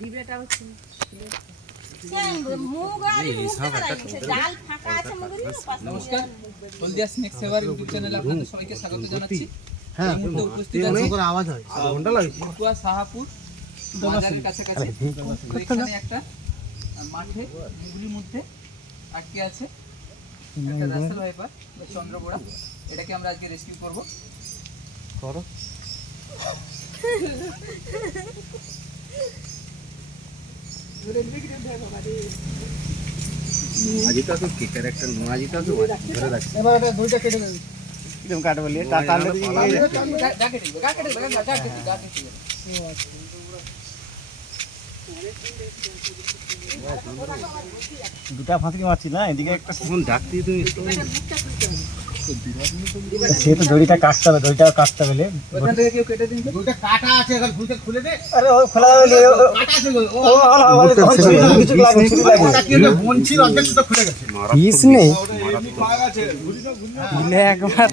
ডিবরেটা হচ্ছে নমস্কার, হলদিয়া স্নেক সেভার ইউটিউব চ্যানেলে আপনাদের সবাইকে স্বাগত জানাচ্ছি। এই মুহূর্তে উপস্থিত আছি বটুয়া সাহাপুর বাজারের কাছাকাছি। এখানে একটা মাঠে মুগুরির মধ্যে আটকে আছে একটা রাসেল ভাইপার বা চন্দ্রবোড়া। এটাকে আমরা আজকে রেস্কিউ করবো। নোয়াজিটা তো কি ক্যারেক্টার নোয়াজিটা তো ধরে রাখছে এবার এটা দুইটা কেটে দেন কিরকম কাটবে লিয়ে কাটলে দুটা ফাঁসি মারছি না এদিকে একটা কোন ডাকতি তুমি সে তো দড়িটা কাটতে হবে, দড়িটা কাটতে হবে। ওখান থেকে কেউ কেটে দিন। দুইটা কাটা আছে এখন খুলতে খুলে দে আরে ও খোলা হবে কাটা আছে গো কিছু লাগে কিছু লাগে কি বনছির অর্ধেক সুতো খুলে গেছে পিস নেই এমনি পাওয়া গেছে একবার